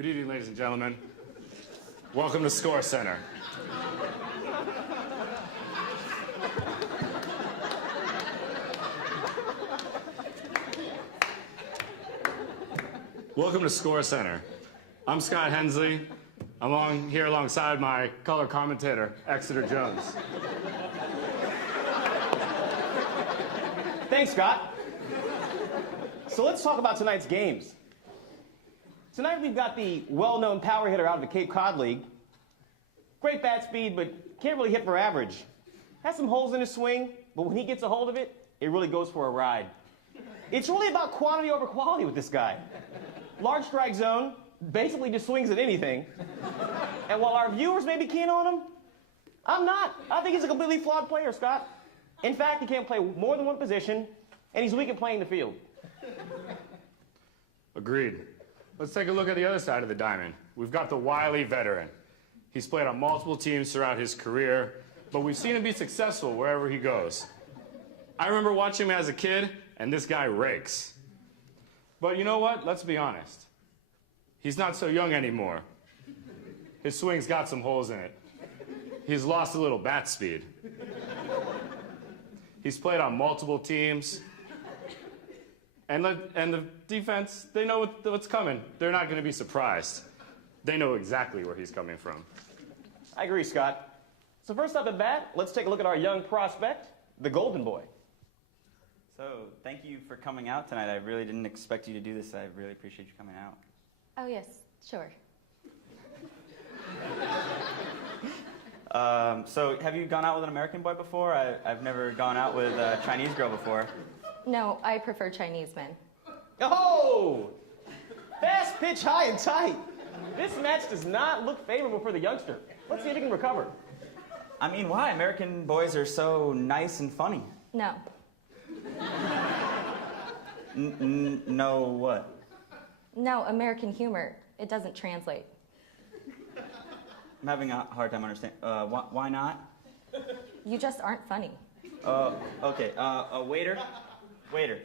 Good evening, ladies and gentlemen. Welcome to Score Center. Welcome to Score Center. I'm Scott Hensley. I'm here alongside my color commentator, Exeter Jones. Thanks, Scott. So let's talk about tonight's games. Tonight we've got the well-known power hitter out of the Cape Cod League. Great bat speed, but can't really hit for average. Has some holes in his swing, but when he gets a hold of it, it really goes for a ride. It's really about quantity over quality with this guy. Large strike zone, basically just swings at anything. And while our viewers may be keen on him, I'm not. I think he's a completely flawed player, Scott. In fact, he can't play more than one position, and he's weak at playing the field. Agreed. Let's take a look at the other side of the diamond. We've got the wily veteran. He's played on multiple teams throughout his career, but we've seen him be successful wherever he goes. I remember watching him as a kid, and this guy rakes. But you know what? Let's be honest. He's not so young anymore. His swing's got some holes in it. He's lost a little bat speed. He's played on multiple teams. And the defense, they know what's coming. They're not going to be surprised. They know exactly where he's coming from. I agree, Scott. So first up at bat, let's take a look at our young prospect, the Golden Boy. So thank you for coming out tonight. I really didn't expect you to do this. I really appreciate you coming out. Oh, yes, sure. So have you gone out with an American boy before? I've never gone out with a Chinese girl before. No, I prefer Chinese men. Oh! Fast pitch, high and tight. This match does not look favorable for the youngster. Let's see if he can recover. I mean, why? American boys are so nice and funny. No. No what? No, American humor. It doesn't translate. I'm having a hard time understanding. Why not? You just aren't funny. Okay. Waiter. Waiter.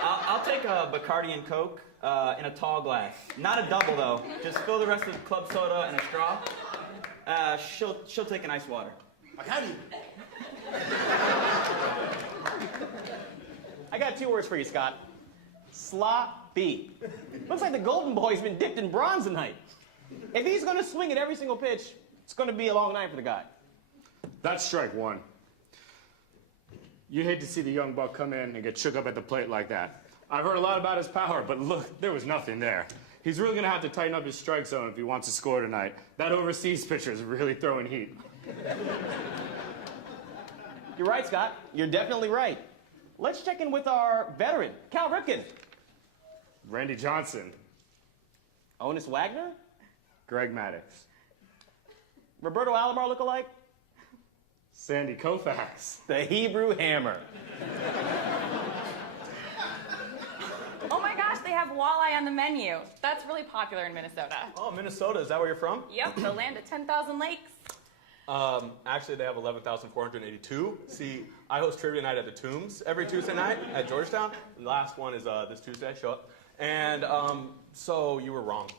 I'll take a Bacardi and Coke in a tall glass. Not a double, though. Just fill the rest of the club soda in a straw. She'll take an ice water. Bacardi. I got two words for you, Scott. Sloppy. Looks like the Golden Boy's been dipped in bronze tonight. If he's going to swing at every single pitch, it's going to be a long night for the guy. That's strike one. You hate to see the young buck come in and get shook up at the plate like that. I've heard a lot about his power, but look, there was nothing there. He's really going to have to tighten up his strike zone if he wants to score tonight. That overseas pitcher is really throwing heat. You're right, Scott. You're definitely right. Let's check in with our veteran, Cal Ripken. Randy Johnson. Honus Wagner? Greg Maddux. Roberto Alomar lookalike? Sandy Koufax. The Hebrew Hammer. Oh my gosh, they have walleye on the menu. That's really popular in Minnesota. Oh, Minnesota, is that where you're from? Yep, the land of 10,000 lakes. Actually, they have 11,482. See, I host trivia night at the Tombs every Tuesday night at Georgetown. The last one is this Tuesday. Show up. And so you were wrong.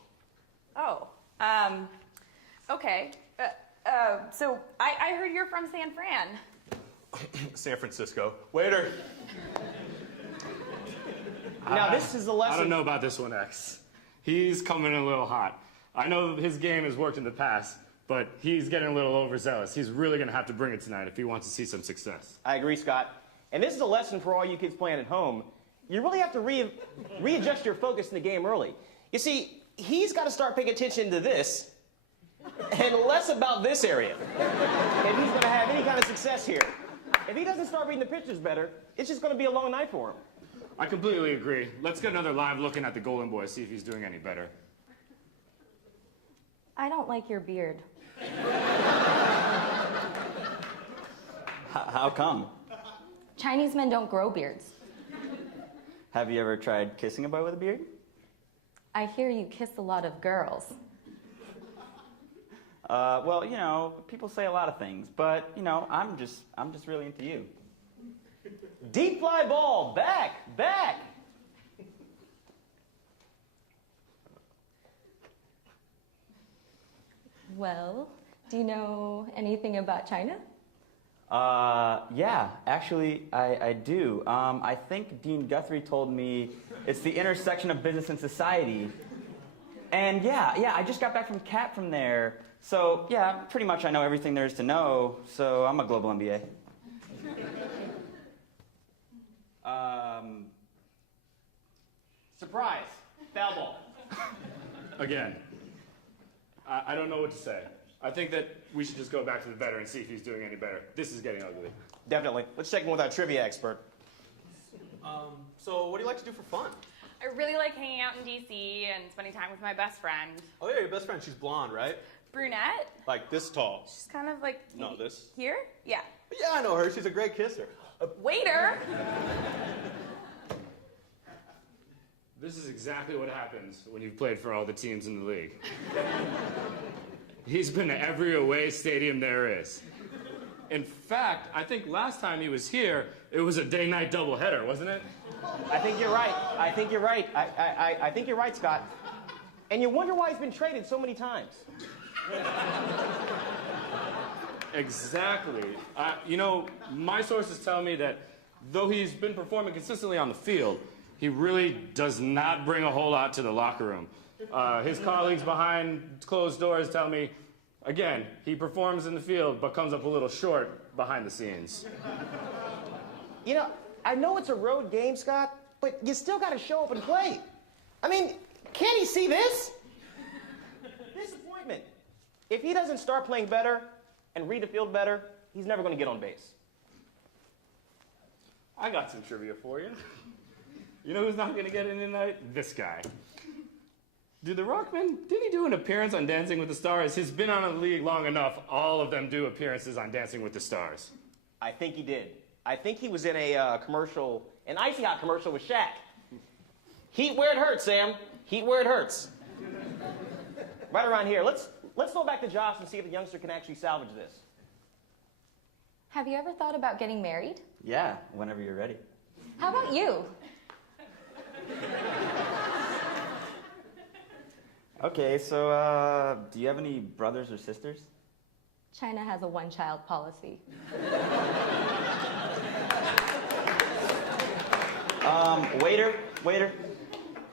Oh, okay. So I heard you're from San Fran. San Francisco. Waiter. Now, this is a lesson. I don't know about this one, X. He's coming in a little hot. I know his game has worked in the past, but he's getting a little overzealous. He's really going to have to bring it tonight if he wants to see some success. I agree, Scott. And this is a lesson for all you kids playing at home. You really have to readjust your focus in the game early. You see, he's got to start paying attention to this and less about this area if he's going to have any kind of success here. If he doesn't start reading the pitches better, it's just going to be a long night for him. I completely agree. Let's get another live looking at the Golden Boy, see if he's doing any better. I don't like your beard. How come? Chinese men don't grow beards. Have you ever tried kissing a boy with a beard? I hear you kiss a lot of girls. Well, you know, people say a lot of things, but you know, I'm just really into you. Deep fly ball, back. Well, do you know anything about China? Yeah, actually, I do. I think Dean Guthrie told me it's the intersection of business and society. And yeah, I just got back from CAP from there. So yeah, pretty much I know everything there is to know. So I'm a global MBA. Surprise. Foul ball. Again, I don't know what to say. I think that we should just go back to the veteran and see if he's doing any better. This is getting ugly. Definitely. Let's check in with our trivia expert. So what do you like to do for fun? I really like hanging out in DC and spending time with my best friend. Oh yeah, your best friend. She's blonde, right? Brunette. Like this tall. She's kind of like No, this. here? Yeah. Yeah, I know her. She's a great kisser. Waiter. This is exactly what happens when you've played for all the teams in the league. He's been to every away stadium there is. In fact, I think last time he was here, it was a day-night doubleheader, wasn't it? I think you're right. I think you're right. I think you're right, Scott. And you wonder why he's been traded so many times. Exactly. You know, my sources tell me that though he's been performing consistently on the field, he really does not bring a whole lot to the locker room. His colleagues behind closed doors tell me, again, he performs in the field but comes up a little short behind the scenes. You know, I know it's a road game, Scott, but you still got to show up and play. I mean, can't he see this? Disappointment. If he doesn't start playing better and read the field better, he's never going to get on base. I got some trivia for you. You know who's not going to get in tonight? This guy. Did the Rockman, didn't he do an appearance on Dancing with the Stars? He's been on the league long enough. All of them do appearances on Dancing with the Stars. I think he did. I think he was in a commercial, an Icy Hot commercial with Shaq. Heat where it hurts, Sam. Heat where it hurts. Right around here. Let's go back to Josh and see if the youngster can actually salvage this. Have you ever thought about getting married? Yeah, whenever you're ready. How about you? Okay, so do you have any brothers or sisters? China has a one-child policy. Waiter.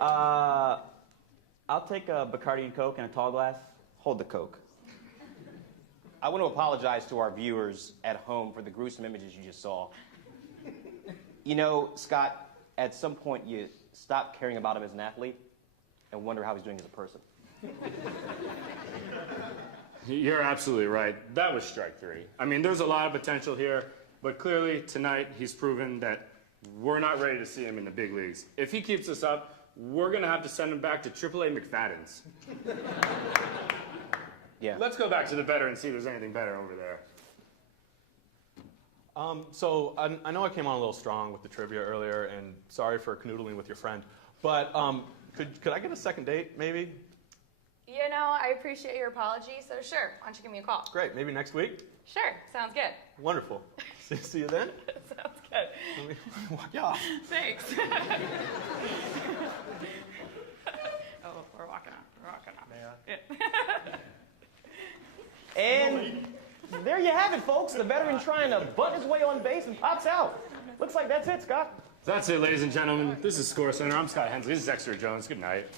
I'll take a Bacardi and Coke and a tall glass. Hold the Coke. I want to apologize to our viewers at home for the gruesome images you just saw. You know, Scott, at some point you stop caring about him as an athlete and wonder how he's doing as a person. You're absolutely right. That was strike three. I mean, there's a lot of potential here, but clearly tonight he's proven that we're not ready to see him in the big leagues. If he keeps this up, we're going to have to send him back to AAA McFadden's. Yeah. Let's go back to the veteran and see if there's anything better over there. So I know I came on a little strong with the trivia earlier, and sorry for canoodling with your friend, but could I get a second date, maybe? You know, I appreciate your apology, so sure. Why don't you give me a call? Great, maybe next week? Sure. Sounds good. Wonderful. See you then? Sounds good. Let me walk you off. Thanks. Oh, we're walking on. We're walking on. Yeah. And there you have it, folks. The veteran trying to butt his way on base and pops out. Looks like that's it, Scott. That's it, ladies and gentlemen. This is Score Center. I'm Scott Hensley. This is Exeter Jones. Good night.